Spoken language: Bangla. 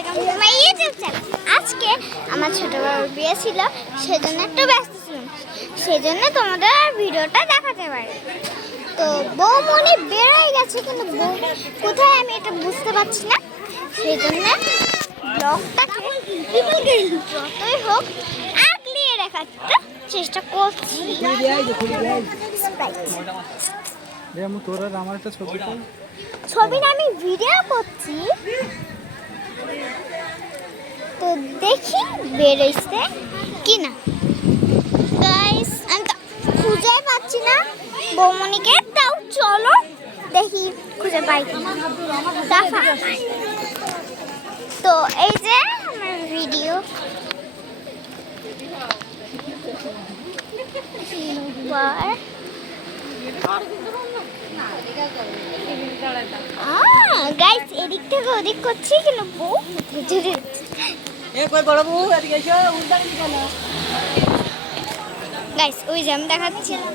Welcome to my YouTube channel. আজকে আমার ছোট বাবুর বিয়ে ছিল, সেজন্য একটু ব্যস্ত ছিলাম, সেজন্য তোমাদের আর ভিডিওটা দেখাতে পারি। তো বৌমনি বের হয়ে গেছে, কিন্তু বউ কোথায় আমি এটা বুঝতে পারছি না, সেই জন্য ব্লগটাকে যতই হোক আগলিয়ে রাখার চেষ্টা করছি। ছবিটা আমি ভিডিও করছি, তো দেখি বেরোইছে কি না। গাইস আমি তো খুঁজে পাচ্ছি না বৌমনিকে, তাও চলো দেখি খুঁজে পাই কিনা। তো এই যে আমার ভিডিও, গাইস এদিক থেকে ওদিক করছি, কিন্তু বউ জুড়ে গাইস ওই যে আমি দেখাচ্ছিলাম